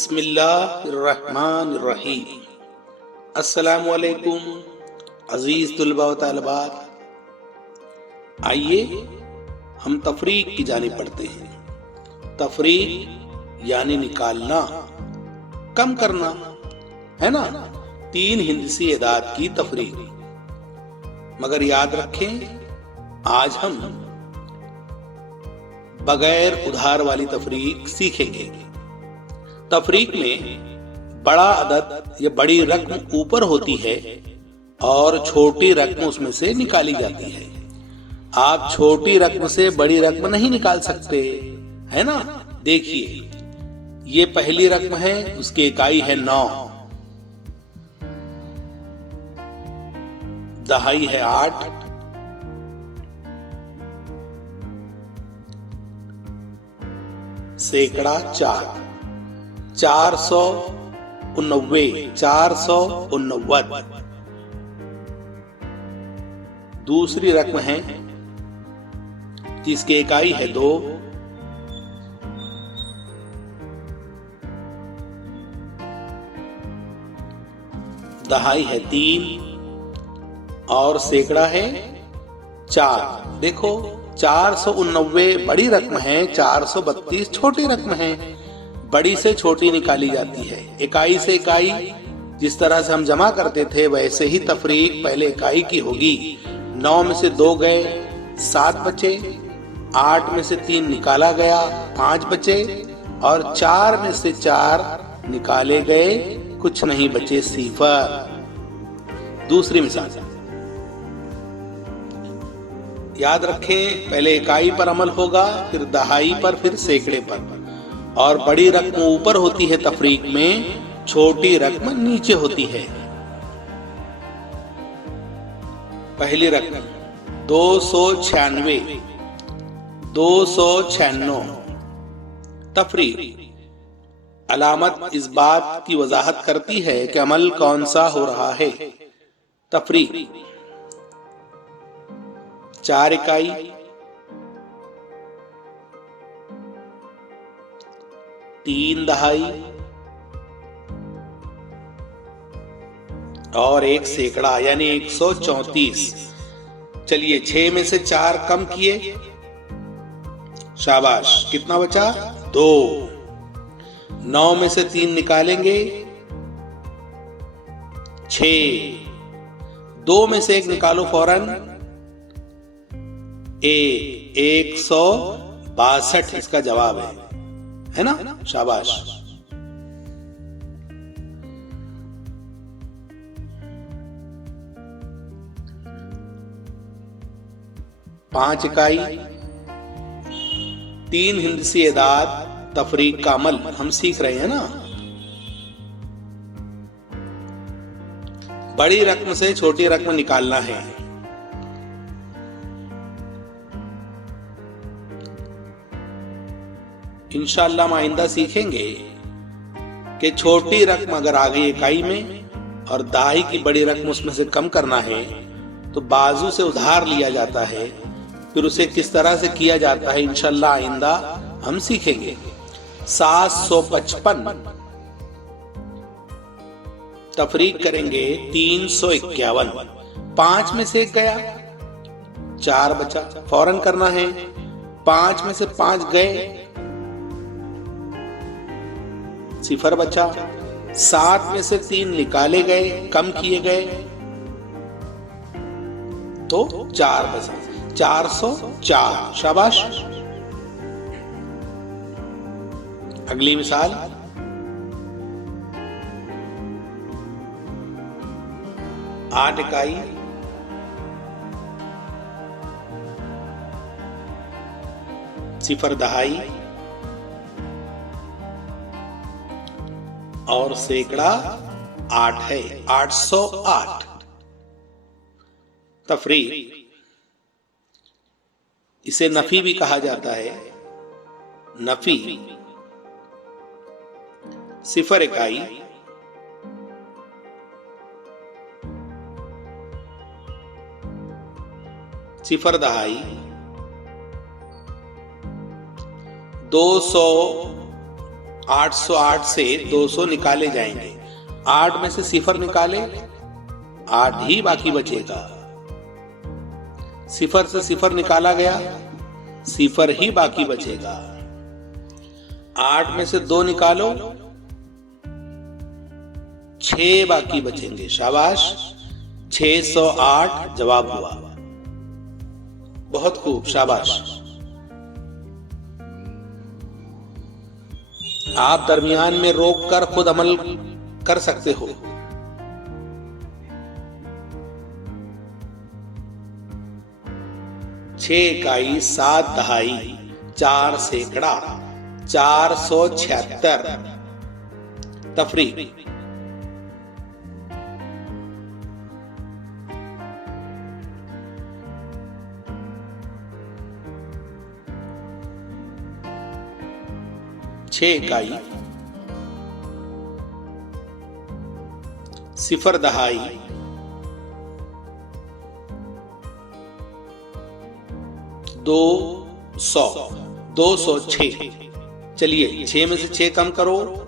बिस्मिल्लाहिर्रहमानिर्रहीम। अस्सलामु अलैकुम अजीज़ तुलबा व तालिबात। आइए हम तफरीक की जानिब बढ़ते हैं। तफरीक यानी निकालना, कम करना, है ना। 3 हिंदसी एदाद की तफरीक। मगर याद रखें, आज हम बगैर उधार वाली तफरीक सीखेंगे। तफरीक में बड़ा अदद या बड़ी रकम ऊपर होती है और छोटी रकम उसमें से निकाली जाती है। आप छोटी रकम से बड़ी रकम नहीं निकाल सकते, है ना। देखिए, ये पहली रकम है, उसकी इकाई है 9, दहाई है 8, सैकड़ा 4, 489, 489। दूसरी रकम है जिसकी इकाई है 2, दहाई है 3 और सैकड़ा है 4। देखो, 489 बड़ी रकम है, 432 छोटी रकम है। बड़ी से छोटी निकाली जाती है। इकाई से इकाई जिस तरह से हम जमा करते थे, वैसे ही तफरीक पहले इकाई की होगी। 9 में से 2 गए, 7 बचे। 8 में से 3 निकाला गया, 5 बचे। और 4 में से 4 निकाले गए, कुछ नहीं बचे, 0। दूसरी मिसाल, याद रखें, पहले इकाई पर अमल होगा, फिर दहाई पर, फिर सैकड़े पर। और बड़ी रकम ऊपर होती है तफरीक में, छोटी रकम नीचे होती है। पहली रकम 296, 296। तफरीक अलामत इस बात की वजाहत करती है कि अमल कौन सा हो रहा है। तफरीक 4 इकाई, 3 दहाई और 1 सैकड़ा, यानी 134। चलिए, 6 में से 4 कम किए, शाबाश। कितना बचा? 2। 9 में से 3 निकालेंगे, 6। 2 में से 1 निकालो फौरन, 162 इसका जवाब है ना। शाबाश। पांच इकाई, 3 हिंदसी एदाद तफरीक का अमल हम सीख रहे हैं ना। बड़ी रकम से छोटी रकम निकालना है। इंशाअल्लाह हम आइंदा सीखेंगे कि छोटी रकम अगर आ गई इकाई में और दहाई की बड़ी रकम उसमें से कम करना है, तो बाजू से उधार लिया जाता है, फिर उसे किस तरह से किया जाता है, इंशाअल्लाह आइंदा हम सीखेंगे। 755 तफरीक करेंगे 351। 5 में से 1 गया, 4 बचा, फौरन करना है। 5 में से 5 गए, 0 बचा। 7 में से 3 निकाले गए, कम किए गए, तो 4 बचा, 404। शाबाश। अगली मिसाल, 8 इकाई, 0 दहाई और सैकड़ा 8 है, 808। तफरीक इसे नफी भी कहा जाता है। नफी 0 इकाई, 0 दहाई, 200 808 से 200 निकाले जाएंगे। 8 में से सिफर निकाले, 8 ही बाकी बचेगा। सिफर से सिफर निकाला गया, सिफर ही बाकी बचेगा। 8 में से 2 निकालो, 6 बाकी बचेंगे। शाबाश, 608 जवाब हुआ। बहुत खूब, शाबाश। आप दरमियान में रोककर खुद अमल कर सकते हो। छह इकाई, 7 दहाई, 4 सैकड़ा, 476। तफरीक। छह इकाई, सिफर दहाई, 200, 206। चलिए 6 में से 6 कम करो,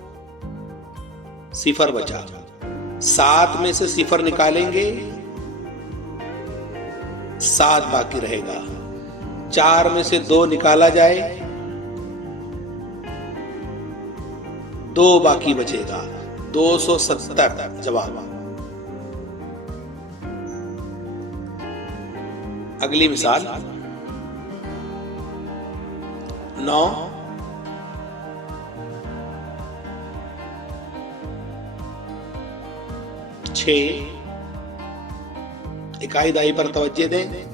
सिफर बचा। 7 में से सिफर निकालेंगे, 7 बाकी रहेगा। 4 में से 2 निकाला जाए, 2 बाकी बचेगा। 270 जवाब। अगली मिसाल, 9, 6, इकाई दाई पर तवज्जो दें।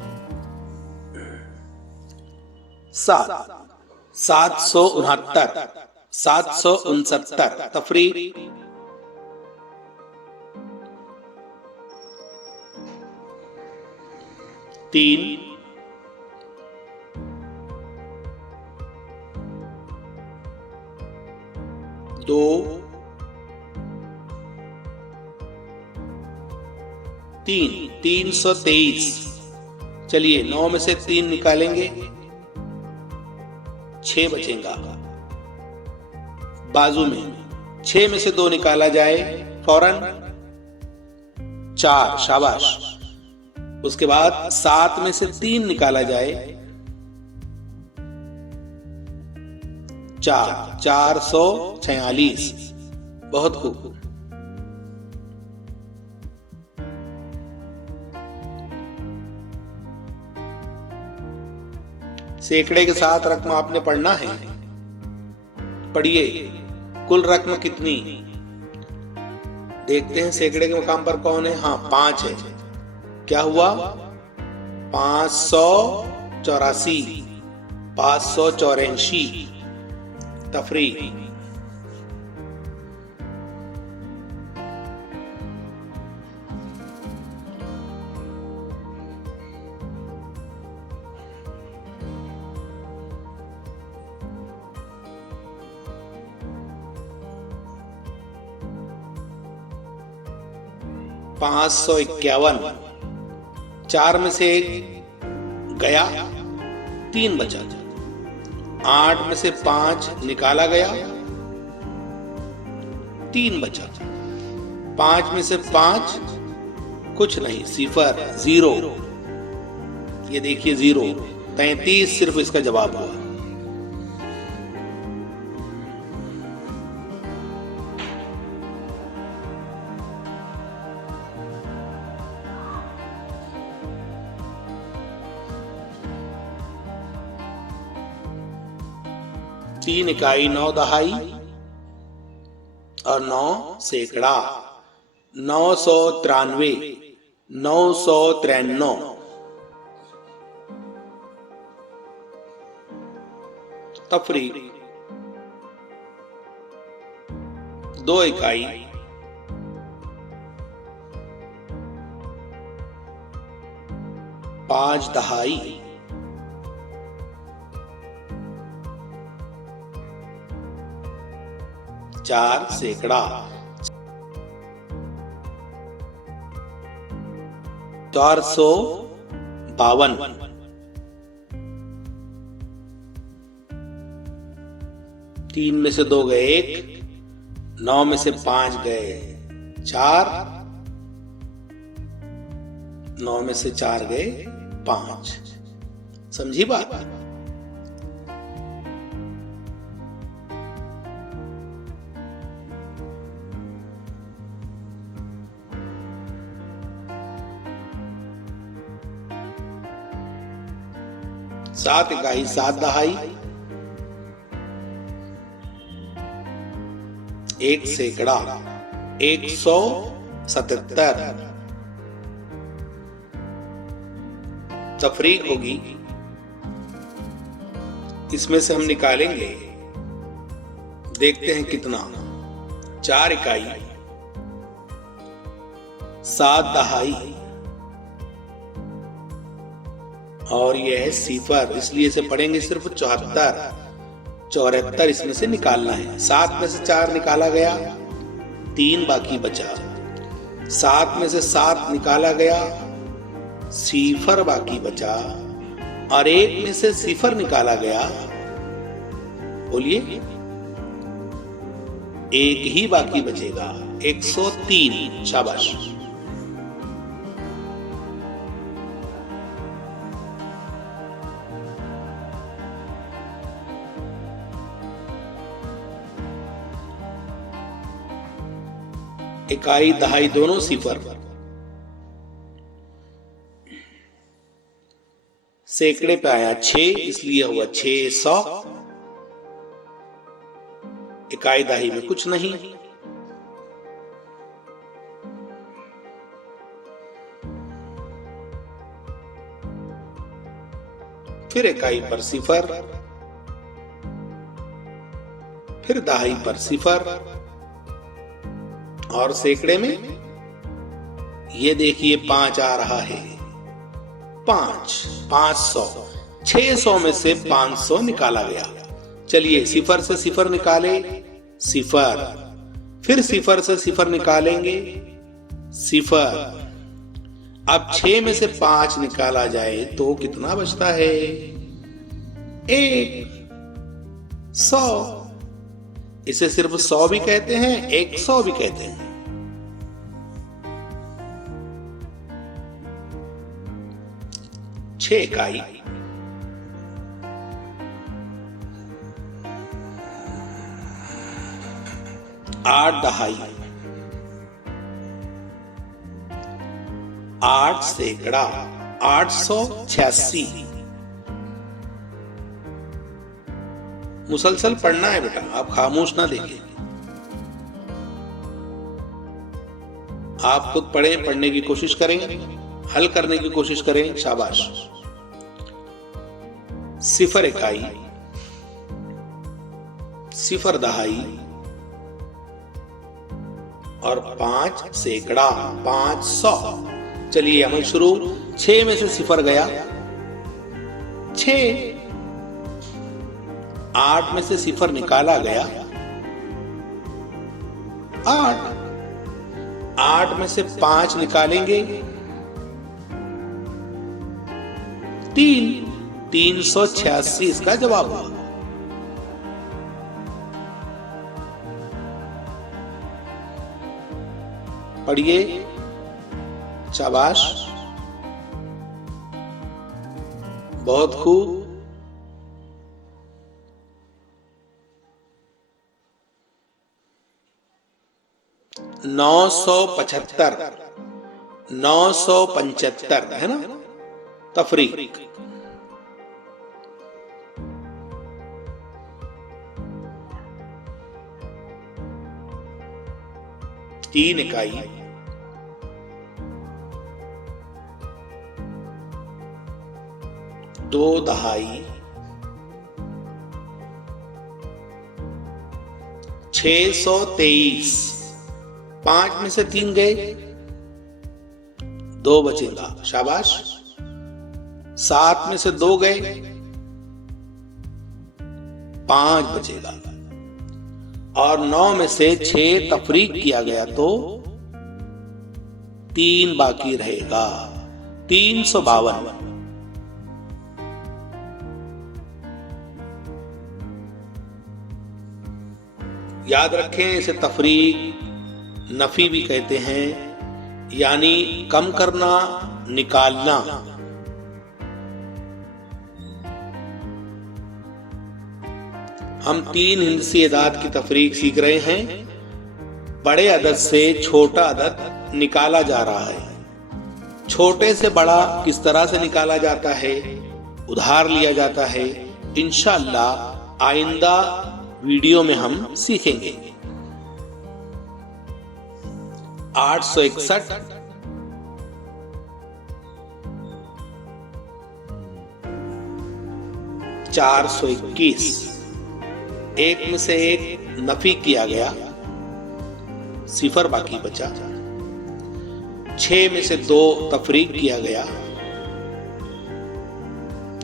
7, 769, 769। तफरीक। 3, 2, 3, 323। चलिए 9 में से 3 निकालेंगे, 6 बचेगा। बाजू में 6 में से 2 निकाला जाए फौरन, 4। शाबाश। उसके बाद 7 में से 3 निकाला जाए, 4, 446। बहुत खूब। सैकड़े के साथ रकम आपने पढ़ना है। पढ़िए, कुल रकम कितनी? देखते हैं सैकड़े के मकाम पर कौन है। हाँ, 5 है। क्या हुआ? 584, 584। तफरीक। पांच 551। 4 में से 1 गया, 3 बचा। 8 में से 5 निकाला गया, 3 बचा। 5 में से 5 कुछ नहीं, सिफर, 0। ये देखिए 0, 33 सिर्फ इसका जवाब हुआ। तीन इकाई, 9 दहाई और 9 सैकड़ा। 993, 993। तफरीक। 2 इकाई, 5 दहाई, 4 सैकड़ा। 452। 3 में से 2 गए 1, 9 में से 5 गए 4, 9 में से 4 गए 5। समझी बात? सात इकाई 7 दहाई, 1 सैकड़ा 177 तफरीक होगी। इसमें से हम निकालेंगे, देखते हैं कितना। 4 इकाई 7 दहाई और यह है सिफर, इसलिए इसे पढ़ेंगे सिर्फ 74। 74 इसमें से निकालना है। 7 में से 4 निकाला गया, 3 बाकी बचा। 7 में से 7 निकाला गया, सिफर बाकी बचा। और 1 में से सिफर निकाला गया, बोलिए 1 ही बाकी बचेगा, 103। शाबाश। इकाई दहाई दोनों सिफर। सैकड़े पे आया 6, इसलिए हुआ 600। इकाई दहाई में कुछ नहीं। फिर इकाई पर सिफर, फिर दहाई पर सिफर, और सैकड़े में ये देखिए 5 आ रहा है। 5, 500। 600 में से 500 निकाला गया। चलिए सिफर से सिफर निकाले, सिफर। फिर सिफर से सिफर निकालेंगे, सिफर। अब 6 में से 5 निकाला जाए तो कितना बचता है? 1, 100। इसे सिर्फ 100 भी कहते हैं, 100 भी कहते हैं। छह इकाई 8 दहाई, 8 सैकड़ा 886। मुसलसल पढ़ना है बेटा, आप खामोश ना देखें। आप खुद पढ़ें, पढ़ने की कोशिश करें, हल करने की कोशिश करें। शाबाश। सिफर इकाई, सिफर दहाई और 5 सैकड़ा 500। चलिए अमल शुरू। 6 में से सिफर गया 6, 8 में से सिफर निकाला गया 8, 8 में से 5 निकालेंगे 3, 386 इसका जवाब हुआ। पढ़िए। शाबाश, बहुत खूब। नौ सौ 975 है ना तफरीक। तीन इकाई 2 दहाई 623। 5 में से 3 गए, 2 बचेगा। शाबाश। 7 में से 2 गए, 5 बचेगा। और 9 में से 6 तफरीक किया गया तो 3 बाकी रहेगा। 352। याद रखें, इसे तफरीक, नफी भी कहते हैं, यानी कम करना, निकालना। हम 3 हिंदसी अदाद की तफरीक सीख रहे हैं। बड़े अदद से छोटा अदद निकाला जा रहा है। छोटे से बड़ा किस तरह से निकाला जाता है, उधार लिया जाता है, इंशाअल्लाह आइंदा वीडियो में हम सीखेंगे। 861, 421, एक में से एक नफी किया गया, सिफर बाकी बचा। 6 में से 2 तफरीक किया गया,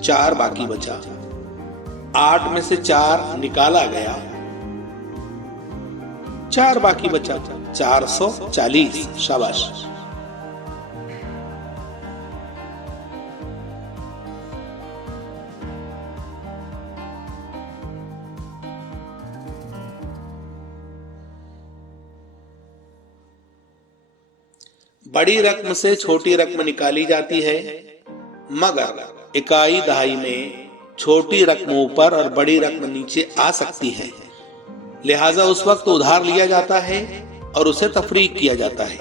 4 बाकी बचा। 8 में से 4 निकाला गया, 4 बाकी बचा। 440। शाबाश। बड़ी रकम से छोटी रकम निकाली जाती है, मगर इकाई दहाई में छोटी रकम ऊपर और बड़ी रकम नीचे आ सकती है। लिहाजा उस वक्त उधार लिया जाता है और उसे तफरीक किया जाता है।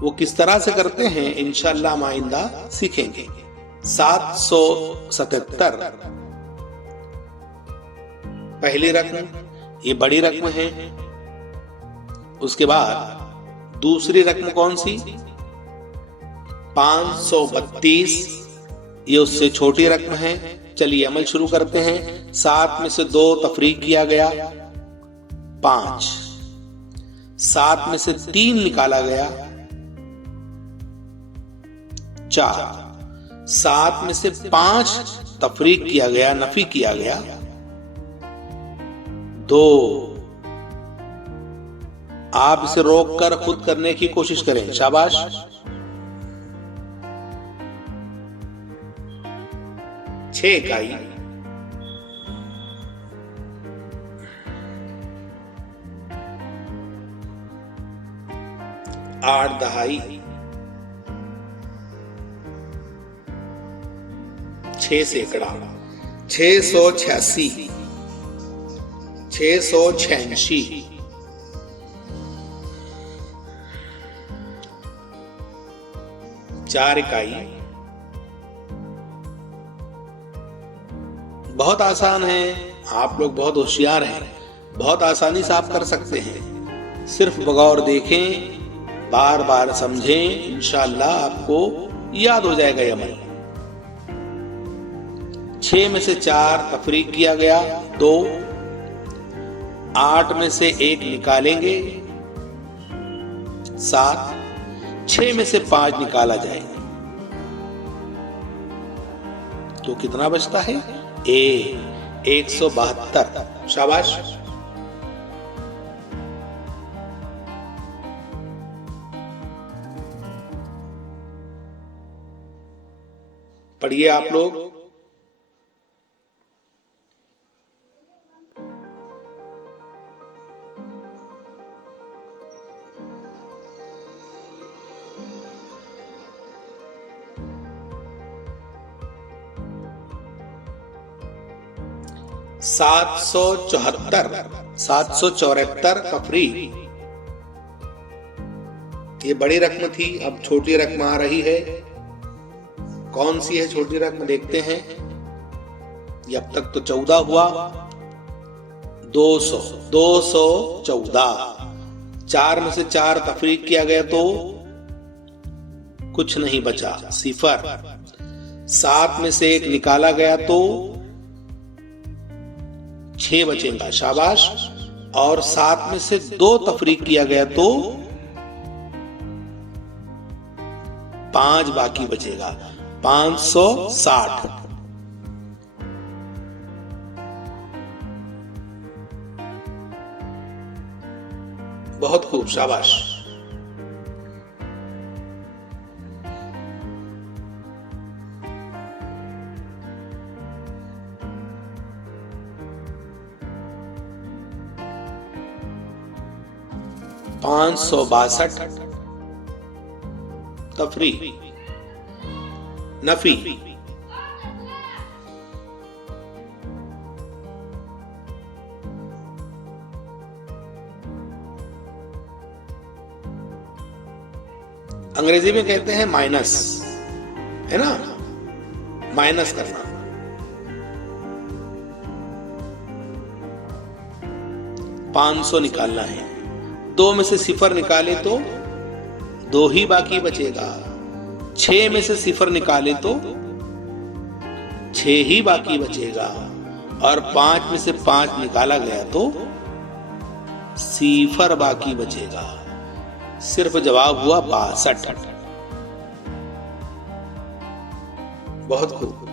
वो किस तरह से करते हैं इंशाअल्लाह हम आइंदा सीखेंगे। 777, पहली रकम, ये बड़ी रकम है। उसके बाद दूसरी रकम कौन सी? 532, ये उससे छोटी रकम है। चलिए अमल शुरू करते हैं। 7 में से 2 तफरीक किया गया, 5। 7 में से 3 निकाला गया, 4। 7 में से 5 तफरीक किया गया, नफी किया गया, 2। आप इसे रोक कर खुद करने की कोशिश करें। शाबाश। छह इकाई, 8 दहाई, 6 सैकड़ा, 686, 686, 4 इकाई। बहुत आसान है, आप लोग बहुत होशियार हैं, बहुत आसानी से आप कर सकते हैं। सिर्फ बगौर देखें, बार बार समझें, इंशाअल्लाह आपको याद हो जाएगा ये अमल। 6 में से 4 तफरीक किया गया, 2। 8 में से 1 निकालेंगे, 7। 6 में से 5 निकाला जाएगा तो कितना बचता है? 172। शाबाश। पढ़िए आप लोग। सात सौ 774 तफरीक, ये बड़ी रकम थी। अब छोटी रकम आ रही है। कौन सी है छोटी रकम? देखते हैं। ये अब तक तो 14 हुआ। 214। 4 में से 4 तफरीक किया गया तो कुछ नहीं बचा, सिफर। 7 में से 1 निकाला गया तो 6 बचेगा। शाबाश। और 7 में से 2 तफरीक किया गया तो 5 बाकी बचेगा। 560। बहुत खूब, शाबाश। 562 तफरी नफी अंग्रेजी में कहते हैं माइनस, है ना, माइनस करना। 500 निकालना है। 2 में से 0 निकाले तो 2 ही बाकी बचेगा। 6 में से 0 निकाले तो 6 ही बाकी बचेगा। और 5 में से 5 निकाला गया तो 0 बाकी बचेगा। सिर्फ जवाब हुआ 62। बहुत खूब।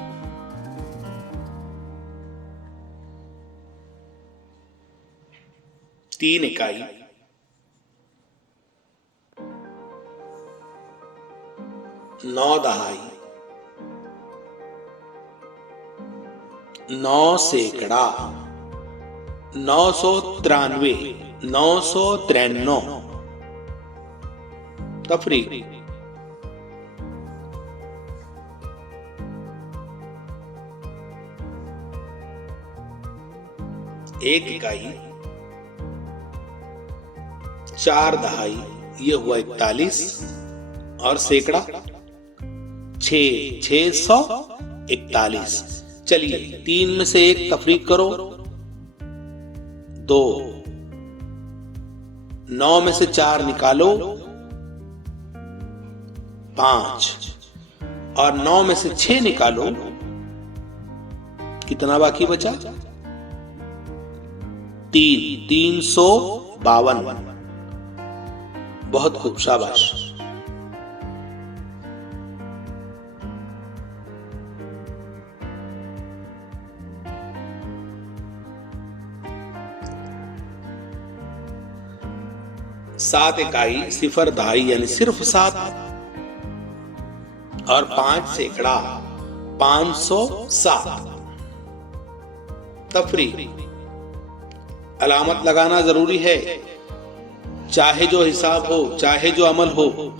तीन इकाई 9 दहाई 9 सैकड़ा 993 993 तफरी 1 इकाई 4 दहाई, ये हुआ 41 और सैकड़ा 641। चलिए 3 में से 1 तफरीक करो 2, 9 में से 4 निकालो 5 और 9 में से 6 निकालो, कितना बाकी बचा? 352। बहुत खूब, शाबाश। सात इकाई 0 दहाई यानी सिर्फ 7 और 5 सैकड़ा 507 तफरी। अलामत लगाना जरूरी है, चाहे जो हिसाब हो चाहे जो अमल हो,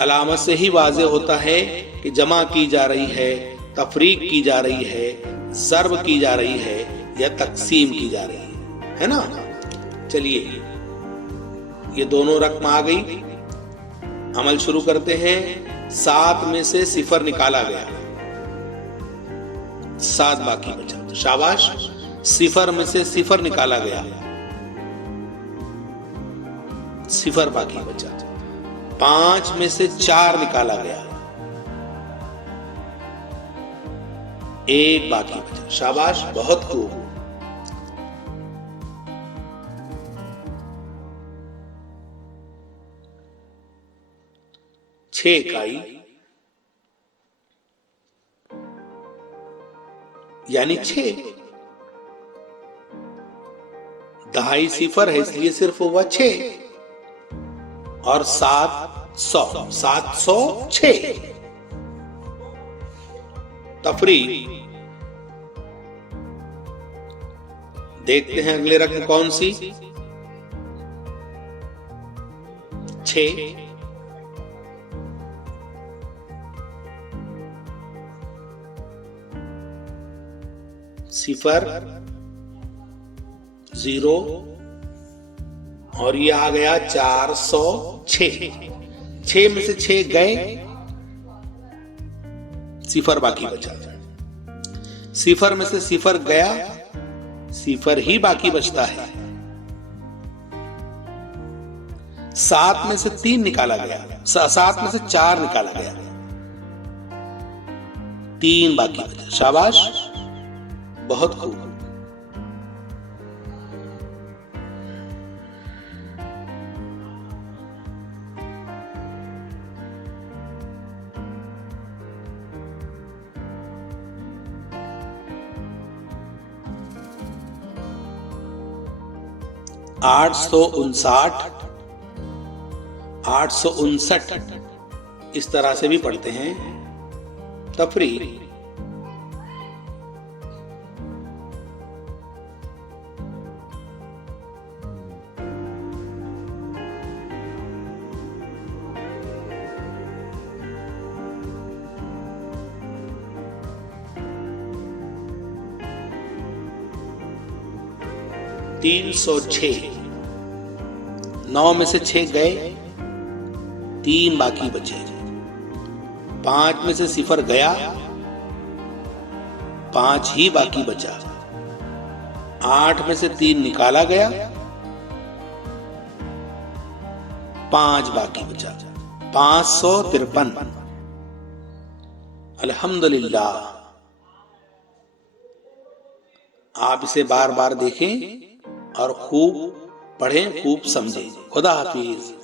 अलामत से ही वाज़े होता है कि जमा की जा रही है, तफरीक की जा रही है, ज़र्ब की जा रही है या तकसीम की जा रही है ना। चलिए ये दोनों रकम आ गई, अमल शुरू करते हैं। 7 में से 0 निकाला गया, 7 बाकी बचा, शाबाश। 0 में से 0 निकाला गया, 0 बाकी बचा। 5 में से 4 निकाला गया, 1 बाकी बचा, शाबाश, बहुत खूब। 6 इकाई यानी 6 दहाई 0 है इसलिए सिर्फ हुआ 6 और 706 तफरी। देखते हैं अगले रकम कौन सी। 6 0 0 और ये आ गया 406। 6 में से 6 गए, 0 बाकी बचा। 0 में से 0 गया, 0 ही बाकी बचता है। 7 में से 3 निकाला गया, 7 में से 4 निकाला गया, 3 बाकी बचा, शाबाश, बहुत खूब। आठ सौ 859 इस तरह से भी पढ़ते हैं। तफरी 8 306। 9 में से 6 गए, 3 बाकी बचे। 5 में से 0 गया, 5 ही बाकी बचा। 8 में से 3 निकाला गया, 5 बाकी बचा। 553। अल्हम्दुलिल्लाह। आप इसे बार बार देखें और खूब पढ़ें, खूब समझें। खुदा हाफिज।